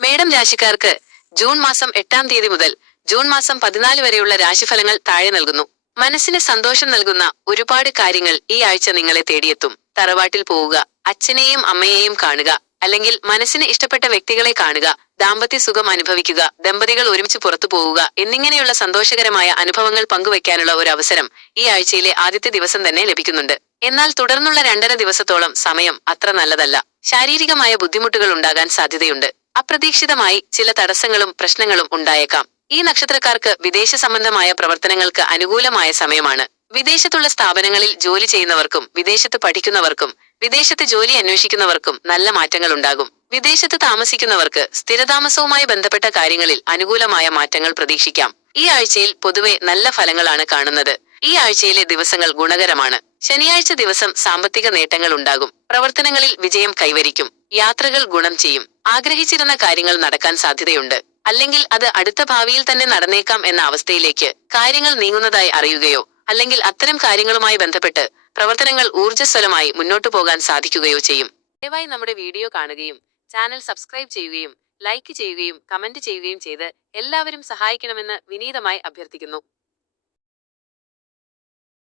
മേടം രാശിക്കാർക്ക് ജൂൺ മാസം 8-ാം തീയതി മുതൽ ജൂൺ മാസം 14 വരെയുള്ള രാശിഫലങ്ങൾ താഴെ നൽകുന്നു. മനസ്സിന് സന്തോഷം നൽകുന്ന ഒരുപാട് കാര്യങ്ങൾ ഈ ആഴ്ച നിങ്ങളെ തേടിയെത്തും. തറവാട്ടിൽ പോവുക, അച്ഛനെയും അമ്മയെയും കാണുക, അല്ലെങ്കിൽ മനസ്സിന് ഇഷ്ടപ്പെട്ട വ്യക്തികളെ കാണുക, ദാമ്പത്യ സുഖം അനുഭവിക്കുക, ദമ്പതികൾ ഒരുമിച്ച് പുറത്തു പോവുക എന്നിങ്ങനെയുള്ള സന്തോഷകരമായ അനുഭവങ്ങൾ പങ്കുവയ്ക്കാനുള്ള ഒരു അവസരം ഈ ആഴ്ചയിലെ ആദ്യത്തെ ദിവസം തന്നെ ലഭിക്കുന്നുണ്ട്. എന്നാൽ തുടർന്നുള്ള 2.5 ദിവസത്തോളം സമയം അത്ര നല്ലതല്ല. ശാരീരികമായ ബുദ്ധിമുട്ടുകൾ ഉണ്ടാകാൻ സാധ്യതയുണ്ട്. അപ്രതീക്ഷിതമായി ചില തടസ്സങ്ങളും പ്രശ്നങ്ങളും ഉണ്ടായേക്കാം. ഈ നക്ഷത്രക്കാർക്ക് വിദേശ സംബന്ധമായ പ്രവർത്തനങ്ങൾക്ക് അനുകൂലമായ സമയമാണ്. വിദേശത്തുള്ള സ്ഥാപനങ്ങളിൽ ജോലി ചെയ്യുന്നവർക്കും വിദേശത്ത് പഠിക്കുന്നവർക്കും വിദേശത്ത് ജോലി അന്വേഷിക്കുന്നവർക്കും നല്ല മാറ്റങ്ങൾ ഉണ്ടാകും. വിദേശത്ത് താമസിക്കുന്നവർക്ക് സ്ഥിരതാമസവുമായി ബന്ധപ്പെട്ട കാര്യങ്ങളിൽ അനുകൂലമായ മാറ്റങ്ങൾ പ്രതീക്ഷിക്കാം. ഈ ആഴ്ചയിൽ പൊതുവെ നല്ല ഫലങ്ങളാണ് കാണുന്നത്. ഈ ആഴ്ചയിലെ ദിവസങ്ങൾ ഗുണകരമാണ്. ശനിയാഴ്ച ദിവസം സാമ്പത്തിക നേട്ടങ്ങൾ ഉണ്ടാകും. പ്രവർത്തനങ്ങളിൽ വിജയം കൈവരിക്കും. യാത്രകൾ ഗുണം ചെയ്യും. ആഗ്രഹിച്ചിരുന്ന കാര്യങ്ങൾ നടക്കാൻ സാധ്യതയുണ്ട്. അല്ലെങ്കിൽ അത് അടുത്ത ഭാവിയിൽ തന്നെ നടന്നേക്കാം എന്ന അവസ്ഥയിലേക്ക് കാര്യങ്ങൾ നീങ്ങുന്നതായി അറിയുകയോ അല്ലെങ്കിൽ അത്തരം കാര്യങ്ങളുമായി ബന്ധപ്പെട്ട് പ്രവർത്തനങ്ങൾ ഊർജ്ജസ്വലമായി മുന്നോട്ടു പോകാൻ സാധിക്കുകയോ ചെയ്യും. ദയവായി നമ്മുടെ വീഡിയോ കാണുകയും ചാനൽ സബ്സ്ക്രൈബ് ചെയ്യുകയും ലൈക്ക് ചെയ്യുകയും കമന്റ് ചെയ്യുകയും ചെയ്ത് എല്ലാവരും സഹായിക്കണമെന്ന് വിനീതമായി അഭ്യർത്ഥിക്കുന്നു.